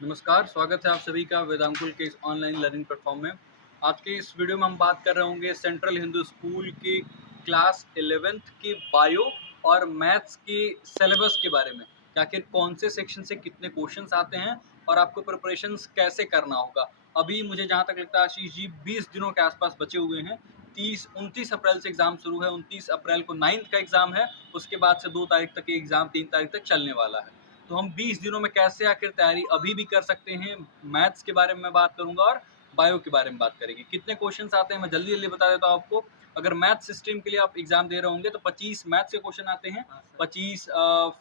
नमस्कार, स्वागत है आप सभी का वेदांकुल के इस ऑनलाइन लर्निंग प्लेटफॉर्म में। आज के इस वीडियो में हम बात कर रहे होंगे सेंट्रल हिंदू स्कूल की क्लास 11th की बायो और मैथ्स की सिलेबस के बारे में कि आखिर कौन से सेक्शन से कितने क्वेश्चंस आते हैं और आपको प्रिपरेशंस कैसे करना होगा। अभी मुझे जहाँ तक लगता है आशीष जी 20 दिनों के आसपास बचे हुए हैं। 29 अप्रैल से एग्ज़ाम शुरू है, 29 अप्रैल को 9th का एग्ज़ाम है, उसके बाद से 2 तारीख तक ये एग्ज़ाम 3 तारीख तक चलने वाला है। तो हम 20 दिनों में कैसे आखिर तैयारी अभी भी कर सकते हैं, मैथ्स के बारे में मैं बात करूँगा और बायो के बारे में बात करेंगे। कितने क्वेश्चन्स आते हैं मैं जल्दी-जल्दी बता देता हूँ आपको। अगर मैथ्स स्ट्रीम के लिए आप एग्ज़ाम दे रहे होंगे तो 25 मैथ्स के क्वेश्चन आते हैं, 25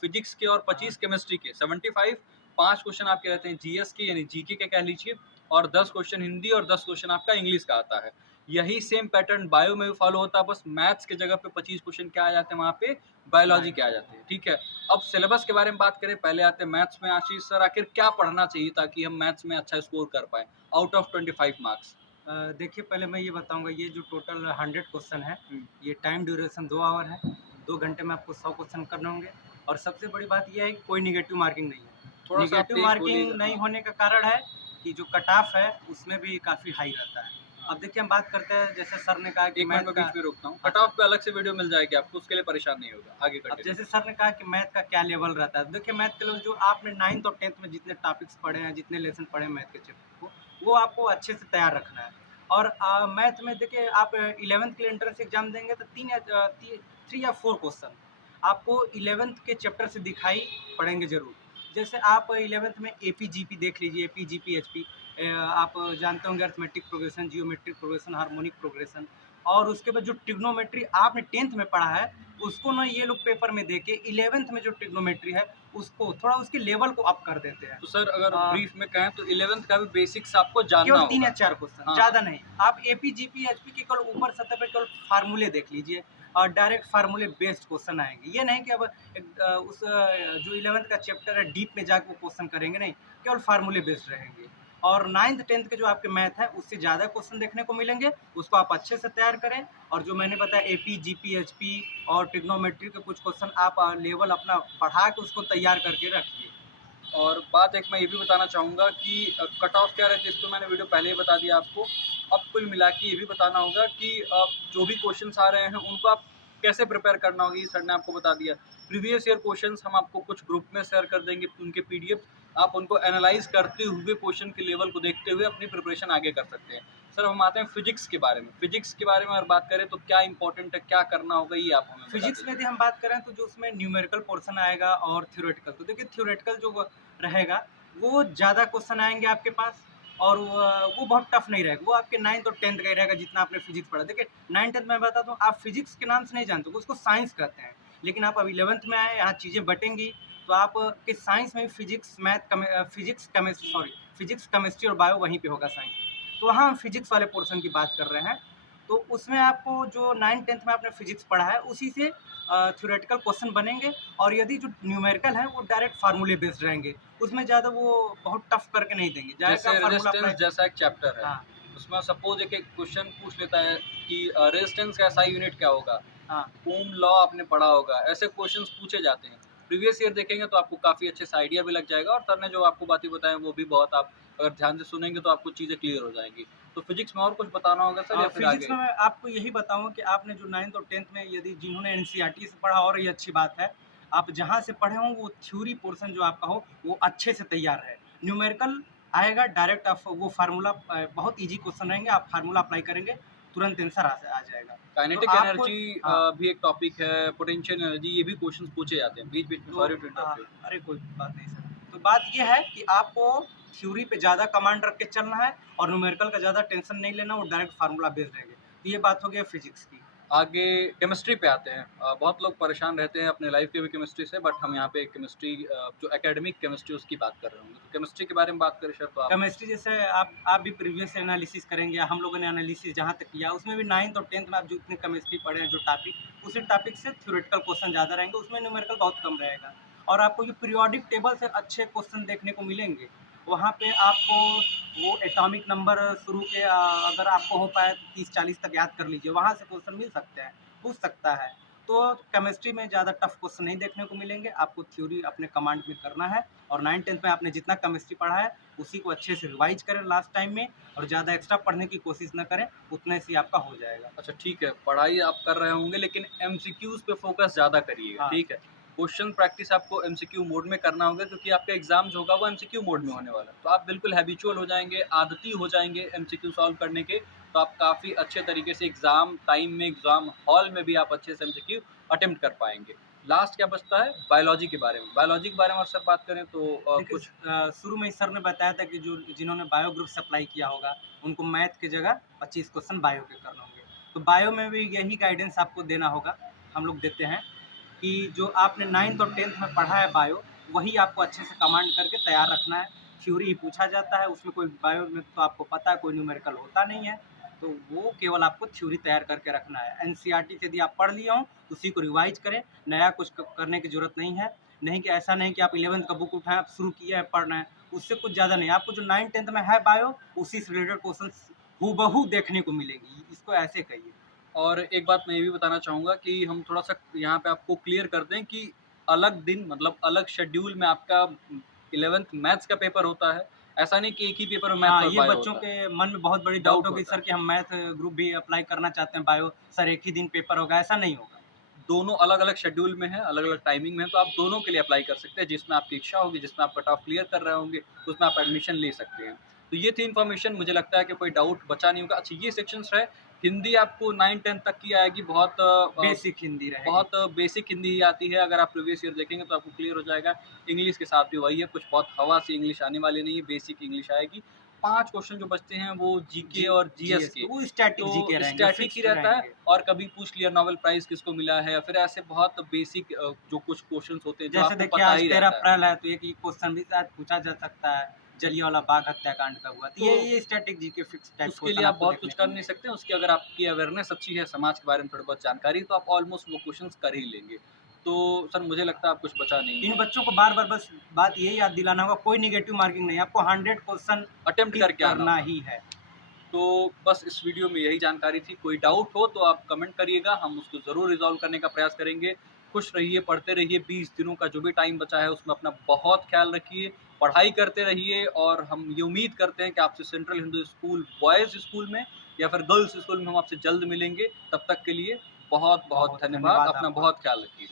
फिजिक्स के और 25 केमिस्ट्री के, 75 5 क्वेश्चन आपके रहते हैं जीएस के यानी जीके के कह लीजिए और 10 क्वेश्चन हिंदी और 10 क्वेश्चन आपका इंग्लिश का आता है। यही सेम पैटर्न बायो में भी फॉलो होता है, बस मैथ्स की जगह पे 25 क्वेश्चन क्या आ जाते हैं वहाँ पे बायोलॉजी के आ जाते हैं, ठीक है। अब सिलेबस के बारे में बात करें, पहले आते हैं मैथ्स में। आशीष सर, आखिर क्या पढ़ना चाहिए ताकि हम मैथ्स में अच्छा स्कोर कर पाएँ आउट ऑफ 25 मार्क्स? देखिए, पहले मैं ये बताऊँगा, ये जो टोटल 100 क्वेश्चन है, हुँ, ये टाइम ड्यूरेशन 2 आवर है। 2 घंटे में आपको 100 क्वेश्चन करने होंगे और सबसे बड़ी बात ये है कि कोई नेगेटिव मार्किंग नहीं है। थोड़ा-सा आप नेगेटिव तेज़ मार्किंग बोलिएगा। नहीं हाँ, होने का कारण है कि जो कट ऑफ है, उसमें भी काफ़ी हाई रहता है। हाँ। अब देखिए, हम बात करते हैं, जैसे सर ने कहा कि 1 मिनट मैथ में का। बीच में रोकता हूँ। हाँ कट सर। ऑफ पे अलग से वीडियो मिल जाएगी आपको, उसके लिए परेशान नहीं होगा। आगे अब कंटिन्यू जैसे करिए। सर ने कहा कि मैथ का क्या लेवल रहता है, देखिए मैथ के लेवल जो आपने 9th और 10th में जितने टॉपिक्स पढ़े हैं, जितने लेसन पढ़े हैं मैथ के चैप्टर को, वो आपको अच्छे से तैयार रखना है। और मैथ में देखिए, आप 11th के लिए एंट्रेंस एग्जाम देंगे तो 3 या 4 क्वेश्चन आपको 11th के चैप्टर से दिखाई पड़ेंगे जरूर। जैसे आप 11th में एपीजीपी देख लीजिए, एपीजीपी एचपी, आप जानते होंगे, arithmetic progression, geometric progression, harmonic progression. और उसके बाद जो ट्रिग्नोमेट्री आपने 10th में पढ़ा है, उसको ना ये लोग पेपर में देके 11th में जो ट्रिग्नोमेट्री है, उसको थोड़ा उसके लेवल को अप कर देते हैं। तो सर अगर अ, ब्रीफ में कहें तो 11th का भी बेसिक्स आपको जानना केवल 3 या होगा। 4 क्वेश्चन, हाँ, हाँ। ज़्यादा नहीं। आप एपी-जीपी, एचपी के केवल ऊपर सतह पे केवल फार्मूले देख लीजिए और डायरेक्ट फार्मूले बेस्ड क्वेश्चन आएँगे। ये नहीं कि अब जो 11th का चैप्टर है, डीप में जाके वो क्वेश्चन करेंगे, नहीं, केवल फार्मूले बेस्ड रहेंगे। और 9th 10th के जो आपके मैथ है, उससे ज़्यादा क्वेश्चन देखने को मिलेंगे, उसको आप अच्छे से तैयार करें। और जो मैंने बताया, एपी, जीपी, एचपी और ट्रिग्नोमेट्री के कुछ क्वेश्चन आप लेवल अपना बढ़ा के उसको तैयार करके रखिए। और बात एक मैं ये भी बताना चाहूँगा कि कट ऑफ क्या रहती है, इस तो मैंने वीडियो पहले ही बता दिया आपको। अब कुल मिला के ये भी बताना होगा कि जो भी क्वेश्चन्स आ रहे हैं उनको आप कैसे प्रिपेयर करना होगी, ये सर ने आपको बता दिया। प्रीवियस ईयर क्वेश्चन्स हम आपको कुछ ग्रुप में शेयर कर देंगे, उनके पीडीएफ आप उनको एनालाइज़ करते हुए क्वेश्चन के लेवल को देखते हुए अपनी प्रिपरेशन आगे कर सकते हैं। सर हम आते हैं फिजिक्स के बारे में। फिजिक्स के बारे में अगर बात करें तो क्या इम्पोर्टेंट है, क्या करना होगा, ये आप हमें बता फिजिक्स में दीजिए। यदि हम बात करें तो जो उसमें न्यूमेरिकल पोर्शन आएगा और थ्योरेटिकल, तो देखिए थ्योरेटिकल जो रहेगा, वो ज़्यादा क्वेश्चन आएंगे आपके पास। और वो बहुत टफ नहीं रहेगा, वो आपके 9th और 10th का ही रहेगा जितना आपने फिजिक्स पढ़ा। देखिए 9th 10th में बता दूँ, आप फिजिक्स के नाम से नहीं जानते, उसको साइंस कहते हैं। लेकिन आप अब 11th में आए, यहाँ चीज़ें बटेंगी, तो आप के साइंस में physics math physics chemistry, sorry, physics chemistry और बायो वहीं पे होगा साइंस में। तो वहाँ हम फिजिक्स वाले पोर्शन की बात कर रहे हैं। तो उसमें आपको जो 9th 10th में आपने फिजिक्स पढ़ा है, उसी से थ्योरेटिकल क्वेश्चन बनेंगे। और यदि जो न्यूमेरिकल है, वो डायरेक्ट फार्मूले बेस्ड रहेंगे। उसमें ज़्यादा वो बहुत टफ करके नहीं देंगे, जैसे जाएगा फार्मूला रेजिस्टेंस अप्लाई। जैसा एक चैप्टर है, हाँ, उसमें सपोज़ एक क्वेश्चन पूछ लेता है कि रेजिस्टेंस का एसआई यूनिट क्या होगा? हाँ। ओम लॉ आपने पढ़ा होगा, ऐसे क्वेश्चंस पूछे जाते हैं। प्रीवियस ईयर देखेंगे तो आपको काफ़ी अच्छे से आइडिया भी लग जाएगा और सर ने जो आपको बातें बताई वो भी बहुत आप अगर ध्यान से सुनेंगे तो आपको चीज़ें क्लियर हो जाएँगी। तो फिजिक्स में और कुछ बताना होगा सर या फिर फिजिक्स आगे? में मैं आपको यही बताऊँगा कि आपने जो 9th और 10th में, यदि जिन्होंने एनसीईआरटी से पढ़ा, और ये अच्छी बात है, आप जहाँ से पढ़े हों, वो थ्योरी पोर्शन जो आपका हो, वो अच्छे से तैयार है। न्यूमेरिकल आएगा डायरेक्ट, आप वो फार्मूला, बहुत ईज़ी क्वेश्चन रहेंगे, आप फार्मूला अप्लाई करेंगे, तुरंत आंसर आ जाएगा। तो काइनेटिक आपको। एनर्जी हाँ। भी एक टॉपिक है, पोटेंशियल एनर्जी, ये भी क्वेश्चंस पूछे जाते हैं। बीच-बीच में तो सॉरी टू इंटरप्ट यू। अरे कोई बात नहीं सर। तो बात ये है कि आपको थ्योरी पे ज़्यादा कमांड रख के चलना है और न्यूमेरिकल का ज़्यादा टेंशन नहीं लेना, वो डायरेक्ट फार्मूला बेस्ड रहेंगे। तो ये बात हो गई फिजिक्स की। आगे केमिस्ट्री पे आते हैं। बहुत लोग परेशान रहते हैं अपने लाइफ के भी केमिस्ट्री से, बट हम यहाँ पे केमिस्ट्री जो एकेडमिक केमिस्ट्री उसकी बात कर रहे होंगे। तो केमिस्ट्री के बारे में बात करें सर तो आप केमिस्ट्री जैसे आप भी प्रीवियस एनालिसिस करेंगे, या हम लोगों ने एनालिसिस जहाँ तक किया, उसमें भी 9th और 10th में आप जितने केमिस्ट्री पढ़े हैं, जो टॉपिक, उसी टॉपिक से थ्योरेटिकल क्वेश्चन ज़्यादा रहेंगे, उसमें न्यूमेरिकल बहुत कम रहेगा। और आपको ये पीरियोडिक टेबल से अच्छे क्वेश्चन देखने को मिलेंगे। वहाँ पे आपको वो एटॉमिक नंबर शुरू के, अगर आपको हो पाए तो 30-40 तक याद कर लीजिए, वहाँ से क्वेश्चन मिल सकते हैं, पूछ सकता है। तो केमिस्ट्री में ज़्यादा टफ क्वेश्चन नहीं देखने को मिलेंगे, आपको थ्योरी अपने कमांड में करना है और 9th-10th में आपने जितना केमिस्ट्री पढ़ा है उसी को अच्छे से रिवाइज करें लास्ट टाइम में और ज़्यादा एक्स्ट्रा पढ़ने की कोशिश ना करें, उतने से ही आपका हो जाएगा। अच्छा ठीक है, पढ़ाई आप कर रहे होंगे लेकिन एमसीक्यूज़ पे फ़ोकस ज़्यादा करिएगा, हाँ, ठीक है? क्वेश्चन प्रैक्टिस आपको एमसीक्यू मोड में करना होगा क्योंकि आपका एग्ज़ाम जो होगा वो एमसीक्यू मोड में होने वाला है। तो आप बिल्कुल हैबिचुअल हो जाएँगे, आदती हो जाएँगे एमसीक्यू सॉल्व करने के, तो आप काफ़ी अच्छे तरीके से एग्ज़ाम टाइम में, एग्ज़ाम हॉल में भी आप अच्छे से एमसीक्यू अटेम्प्ट कर पाएँगे। लास्ट क्या बचता है? बायोलॉजी के बारे में। बायोलॉजी के बारे में अगर बात करें तो देखिए कुछ शुरू में ही सर ने बताया था कि जो जिन्होंने बायो ग्रुप से अप्लाई किया होगा, उनको मैथ की जगह 25 क्वेश्चन बायो के करने होंगे। तो बायो में भी यही गाइडेंस आपको देना होगा, हम लोग देते हैं कि जो आपने 9th और 10th में पढ़ा है बायो, वही आपको अच्छे से कमांड करके तैयार रखना है। थ्योरी ही पूछा जाता है, उसमें कोई बायो में तो आपको पता है कोई न्यूमेरिकल होता नहीं है, तो वो केवल आपको थ्योरी तैयार करके रखना है। एनसीईआरटी से यदि आप पढ़ लिए हों, उसी को रिवाइज़ करें, नया कुछ करने की ज़रूरत नहीं है। नहीं कि ऐसा नहीं कि आप 11th का बुक उठाएँ, आप शुरू किए हैं पढ़ना, उससे कुछ ज़्यादा नहीं। आपको जो 9th-10th में है बायो, उसी से रिलेटेड क्वेश्चंस हूबहू देखने को मिलेंगी, इसको ऐसे कहिए। और एक बात मैं ये भी बताना चाहूँगा कि हम थोड़ा-सा यहाँ पे आपको क्लियर कर दें कि अलग दिन मतलब अलग शेड्यूल में आपका 11th मैथ्स का पेपर होता है। ऐसा नहीं कि एक ही पेपर में मैथ्स हाँ, और ये बायो बच्चों होता है, के मन में बहुत बड़ी डाउट डाउट होगी होता सर है। कि हम मैथ ग्रुप भी अप्लाई करना चाहते हैं बायो, सर एक ही दिन पेपर होगा, ऐसा नहीं होगा। दोनों अलग-अलग शेड्यूल में है, अलग-अलग टाइमिंग में है, तो आप दोनों के लिए अप्लाई कर सकते हैं, जिसमें आपकी इच्छा होगी, जिसमें आप कट ऑफ क्लियर कर रहे होंगे, उसमें आप एडमिशन ले सकते हैं। तो ये थी इन्फॉर्मेशन, मुझे लगता है कि कोई डाउट बचा नहीं होगा। अच्छा ये सेक्शंस है, हिंदी आपको 9-10 तक की आएगी, बेसिक हिंदी रहेगी। बहुत बेसिक हिंदी ही आती है, अगर आप प्रीवियस ईयर देखेंगे तो आपको क्लियर हो जाएगा। इंग्लिश के साथ भी वही है, कुछ बहुत हवा से इंग्लिश आने वाली नहीं है, बेसिक इंग्लिश आएगी। 5 क्वेश्चन जो बचते हैं वो जीके जी और जीएस जीएस के। वो स्टैटिक तो जीके रहेंगे, स्टैटिक ही फिक्स्ड रहता है रहेंगे। और कभी पूछ लिया नोबेल प्राइज़ किसको मिला है या फिर ऐसे बहुत बेसिक जो कुछ क्वेश्चन्स होते हैं जो जैसे आपको देखिए पता आज ही 13 रहता है। अप्रैल है, तो एक ये क्वेश्चन भी शायद पूछा जा सकता है, जलियांवाला बाग हत्याकांड कब हुआ? तो तो ये स्टैटिक जीके फिक्स्ड टाइप उसके लिए क्वेश्चन आप आपको बहुत देखने कुछ को कर नहीं मिलेंगे। सकते, उसकी अगर आपकी अवेयरनेस अच्छी है, समाज के बारे में थोड़ी बहुत जानकारी है, तो आप ऑलमोस्ट वो क्वेश्चन्स कर ही लेंगे। तो सर मुझे लगता है आप कुछ बचा नहीं इन है। बच्चों को बार-बार बस बात यही याद दिलाना होगा, कोई नेगेटिव मार्किंग नहीं है, आपको 100 क्वेश्चन अटेम्प्ट टिक करके आना करना होगा। ही है। तो बस इस वीडियो में यही जानकारी थी। कोई डाउट हो तो आप कमेंट करिएगा, हम उसको ज़रूर रिज़ॉल्व करने का प्रयास करेंगे। खुश रहिए, पढ़ते रहिए, 20 दिनों का जो भी टाइम बचा है उसमें अपना बहुत ख़्याल रखिए, पढ़ाई करते रहिए और हम ये उम्मीद करते हैं कि आपसे central Hindu school boys school में या फिर गर्ल्स स्कूल में हम आपसे जल्द मिलेंगे। तब तक के लिए बहुत-बहुत बहुत धन्यवाद। धन्यवाद अपना आपका। बहुत ख़्याल रखिए।